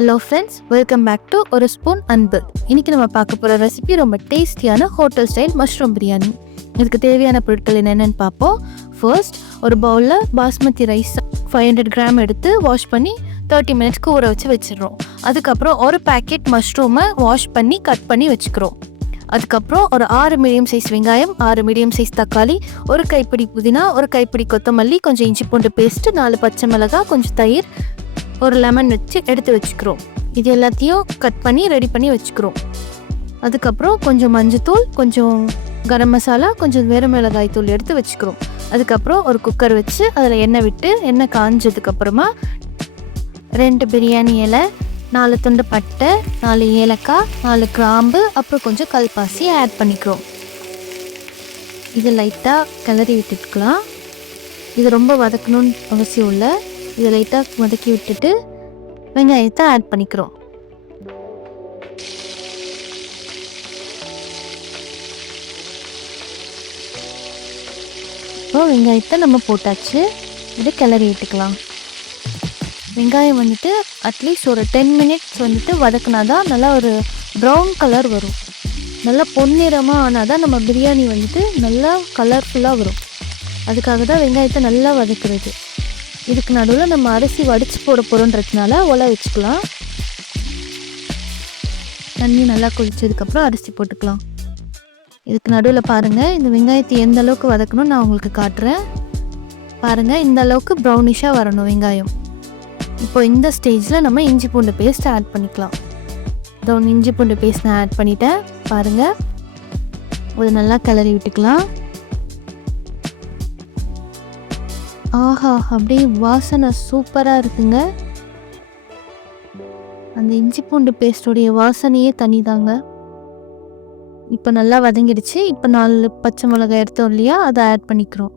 Hello friends, welcome back to ஒரு spoon அன்பு. இன்றைக்கி நம்ம பார்க்க போகிற ரெசிபி ரொம்ப டேஸ்டியான ஹோட்டல் ஸ்டைல் மஷ்ரூம் பிரியாணி. இதுக்கு தேவையான பொருட்கள் என்னென்னு பார்ப்போம். ஃபர்ஸ்ட், ஒரு பவுலில் பாஸ்மதி ரைஸ் 500 கிராம் எடுத்து வாஷ் பண்ணி 30 மினிட்ஸ்க்கு ஊற வச்சிடுறோம். அதுக்கப்புறம் ஒரு பேக்கெட் மஷ்ரூமை வாஷ் பண்ணி கட் பண்ணி வச்சுக்கிறோம். அதுக்கப்புறம் ஒரு 6 மீடியம் சைஸ் வெங்காயம், 6 மீடியம் சைஸ் தக்காளி, ஒரு கைப்பிடி புதினா, ஒரு கைப்பிடி கொத்தமல்லி, கொஞ்சம் இஞ்சி பூண்டு பேஸ்ட்டு, 4 பச்சை மிளகாய், கொஞ்சம் தயிர், ஒரு லெமன் வச்சு எடுத்து வச்சுக்கிறோம். இது எல்லாத்தையும் கட் பண்ணி ரெடி பண்ணி வச்சுக்கிறோம். அதுக்கப்புறம் கொஞ்சம் மஞ்சத்தூள், கொஞ்சம் கரம் மசாலா, கொஞ்சம் மிளகாய் தூள் எடுத்து வச்சுக்கிறோம். அதுக்கப்புறம் ஒரு குக்கர் வச்சு அதில் எண்ணெய் விட்டு எண்ணெய் காஞ்சதுக்கப்புறமா 2 பிரியாணி இலை, 4 துண்டு பட்டை, 4 ஏலக்காய், 4 கிராம்பு, அப்புறம் கொஞ்சம் கல்பாசி ஆட் பண்ணிக்கிறோம். இது லைட்டாக கிளறி விட்டுக்கலாம். இது ரொம்ப வதக்கணும்னு அவசியம் இல்லை. இதை லைட்டாக வதக்கி விட்டுட்டு வெங்காயத்தை ஆட் பண்ணிக்கிறோம். இப்போ வெங்காயத்தை நம்ம போட்டாச்சு. இதை கிளறி விட்டுக்கலாம். வெங்காயம் அட்லீஸ்ட் ஒரு 10 மினிட்ஸ் வதக்குனா தான் நல்லா ஒரு ப்ரௌன் கலர் வரும். நல்லா பொன்னிறமாக ஆனால் தான் நம்ம பிரியாணி நல்லா கலர்ஃபுல்லாக வரும். அதுக்காக தான் வெங்காயத்தை நல்லா வதக்குறது. இதுக்கு நடுவில் நம்ம அரிசி வடித்து போட போகிறோன்றதுனால ஒலை வச்சுக்கலாம். தண்ணி நல்லா கொதிச்சதுக்கப்புறம் அரிசி போட்டுக்கலாம். இதுக்கு நடுவில் பாருங்கள், இந்த வெங்காயத்தை எந்த அளவுக்கு வதக்கணும்னு நான் உங்களுக்கு காட்டுறேன். பாருங்கள், இந்த அளவுக்கு ப்ரௌனிஷாக வரணும் வெங்காயம். இப்போ இந்த ஸ்டேஜில் நம்ம இஞ்சி பூண்டு பேஸ்ட் ஆட் பண்ணிக்கலாம். இதோ இஞ்சி பூண்டு பேஸ்ட் நான் ஆட் பண்ணிட்டேன். பாருங்கள், அது நல்லா கிளறி விட்டுக்கலாம். ஆஹா, அப்படியே வாசனை சூப்பராக இருக்குங்க. அந்த இஞ்சி பூண்டு பேஸ்டோடைய வாசனையே தனிதாங்க. இப்போ நல்லா வதங்கிடுச்சு. இப்போ 4 பச்சை மிளகாய் எடுத்தோம் இல்லையா, அதை ஆட் பண்ணிக்கிறோம்.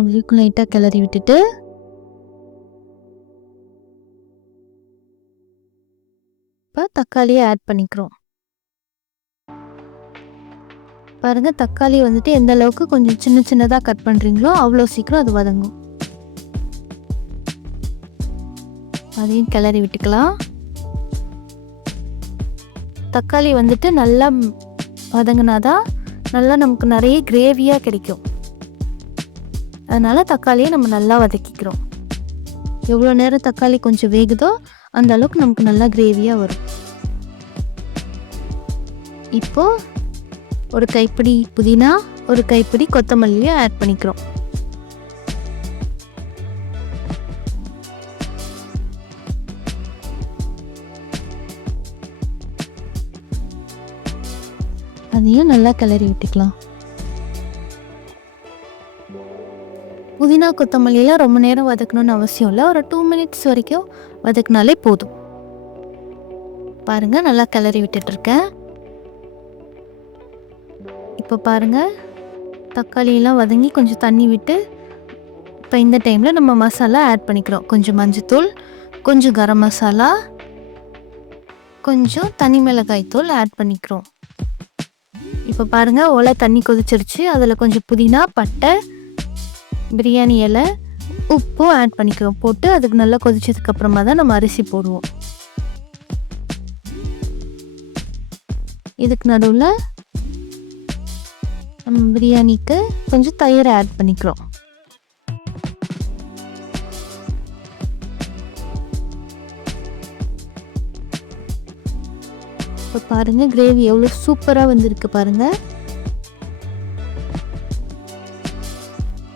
அதுக்கும் லைட்டாக கிளறி விட்டுட்டு இப்போ தக்காளியை ஆட் பண்ணிக்கிறோம். பாருங்கள், தக்காளி எந்த அளவுக்கு கொஞ்சம் சின்ன சின்னதாக கட் பண்ணுறீங்களோ அவ்வளோ சீக்கிரம் அது வதங்கும். அதையும் கிளறி விட்டுக்கலாம். தக்காளி நல்லா வதங்கினாதான் நல்லா நமக்கு நிறைய கிரேவியாக கிடைக்கும். அதனால் தக்காளியை நம்ம நல்லா வதக்கிக்கிறோம். எவ்வளோ நேரம் தக்காளி கொஞ்சம் வேகுதோ அந்த அளவுக்கு நமக்கு நல்லா கிரேவியாக வரும். இப்போது ஒரு கைப்பிடி புதினா, ஒரு கைப்பிடி கொத்தமல்லியை ஆட் பண்ணிக்கிறோம். அதையும் நல்லா கிளறி விட்டுக்கலாம். புதினா கொத்தமல்லியெல்லாம் ரொம்ப நேரம் வதக்கணும்னு அவசியம் இல்லை. ஒரு 2 மினிட்ஸ் வரைக்கும் வதக்கினாலே போதும். பாருங்கள், நல்லா கிளறி விட்டுட்ருக்கேன். இப்போ பாருங்கள், தக்காளியெல்லாம் வதங்கி கொஞ்சம் தண்ணி விட்டு இப்போ இந்த டைமில் நம்ம மசாலா ஆட் பண்ணிக்கிறோம். கொஞ்சம் மஞ்சத்தூள், கொஞ்சம் கரம் மசாலா, கொஞ்சம் தனி மிளகாய் தூள் ஆட் பண்ணிக்கிறோம். இப்போ பாருங்கள், ஒலை தண்ணி கொதிச்சிருச்சு. அதில் கொஞ்சம் புதினா, பட்டை, பிரியாணி இலை, உப்பும் ஆட் பண்ணிக்கிறோம். போட்டு அதுக்கு நல்லா கொதிச்சதுக்கப்புறமா தான் நம்ம அரிசி போடுவோம். இதுக்கு நடுவில் நம்ம பிரியாணிக்கு கொஞ்சம் தயிர் ஆட் பண்ணிக்கிறோம். இப்போ பாருங்கள், கிரேவி எவ்வளோ சூப்பராக வந்திருக்கு பாருங்கள்.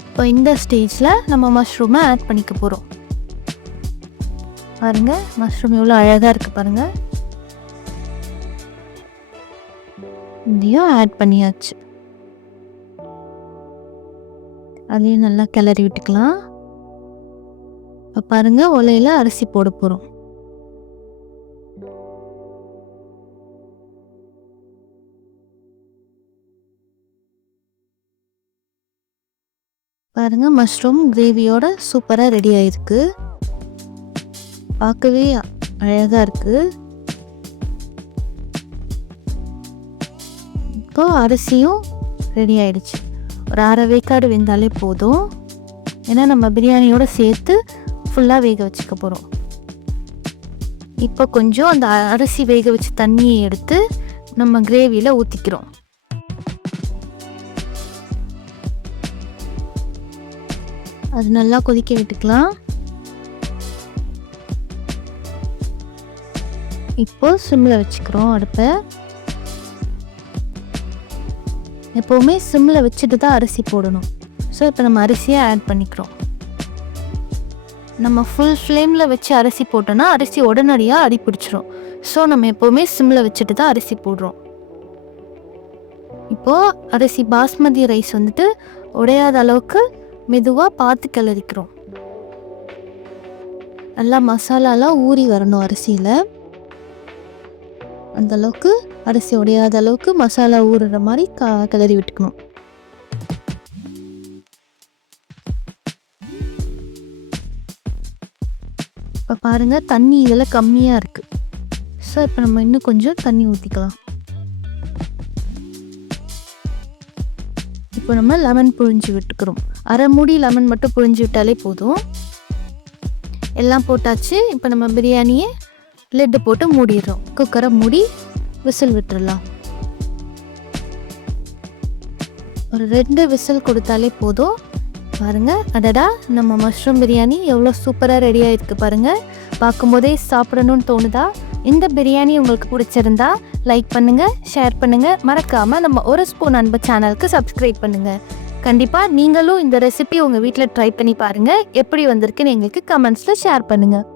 இப்போ இந்த ஸ்டேஜில் நம்ம மஷ்ரூமை ஆட் பண்ணிக்க போகிறோம். பாருங்கள், மஷ்ரூம் எவ்வளோ அழகாக இருக்குது பாருங்கள். இதையும் ஆட் பண்ணியாச்சு. அதையும் நல்லா கிளறி விட்டுக்கலாம். இப்போ பாருங்கள், ஒலையில் அரிசி போட போகிறோம். பாருங்கள், மஷ்ரூம் கிரேவியோட சூப்பராக ரெடி ஆயிருக்கு. பார்க்கவே அழகாக இருக்குது. இப்போ அரிசியும் ரெடி ஆயிடுச்சு. ஒரு 1/2 வேக்காடு வெந்தாலே போதும். ஏன்னா நம்ம பிரியாணியோடு சேர்த்து ஃபுல்லாக வேக வச்சுக்க போகிறோம். இப்போ கொஞ்சம் அந்த அரிசி வேக வச்ச தண்ணியை எடுத்து நம்ம கிரேவியில் ஊற்றிக்கிறோம். அது நல்லா கொதிக்க விட்டுக்கலாம். இப்போ சிம்மில் வச்சுக்கிறோம் அடுப்பை. எப்போவுமே சிம்மில் வச்சுட்டு தான் அரிசி போடணும். ஸோ இப்போ நம்ம அரிசியை ஆட் பண்ணிக்கிறோம். நம்ம ஃபுல் ஃப்ளேமில் வச்சு அரிசி போட்டோன்னா அரிசி உடனடியாக அடி பிடிச்சிரும். ஸோ நம்ம எப்போவுமே சிம்மில் வச்சுட்டு தான் அரிசி போடுறோம். இப்போது அரிசி பாஸ்மதி ரைஸ் வந்துட்டு உடையாத அளவுக்கு மெதுவாக பார்த்து கிளறிக்கிறோம். நல்லா மசாலாலாம் ஊறி வரணும் அரிசியில். அந்தளவுக்கு அரிசி உடையாத அளவுக்கு மசாலா ஊறுற மாதிரி கிளறி விட்டுக்கணும். இப்போ பாருங்கள், தண்ணி இதில் கம்மியாக இருக்குது. ஸோ இப்போ நம்ம இன்னும் கொஞ்சம் தண்ணி ஊற்றிக்கலாம். இப்போ நம்ம லெமன் புழிஞ்சு விட்டுக்கிறோம். அரை மூடி லெமன் மட்டும் புழிஞ்சு விட்டாலே போதும். எல்லாம் போட்டாச்சு. இப்போ நம்ம பிரியாணியை லிட்டு போட்டு மூடிடுறோம். குக்கரை மூடி விசில் விட்டுடலாம். ஒரு 2 விசில் கொடுத்தாலே போதும். பாருங்கள், அடடா, நம்ம மஷ்ரூம் பிரியாணி எவ்வளோ சூப்பராக ரெடியாக இருக்குது பாருங்கள். பார்க்கும்போதே சாப்பிடணும்னு தோணுதா? இந்த பிரியாணி உங்களுக்கு பிடிச்சிருந்தா லைக் பண்ணுங்கள், ஷேர் பண்ணுங்கள். மறக்காமல் நம்ம ஒரு ஸ்பூன் அன்பு சேனலுக்கு சப்ஸ்கிரைப் பண்ணுங்கள். கண்டிப்பாக நீங்களும் இந்த ரெசிபி உங்கள் வீட்டில் ட்ரை பண்ணி பாருங்கள். எப்படி வந்திருக்குன்னு எங்களுக்கு கமெண்ட்ஸில் ஷேர் பண்ணுங்கள்.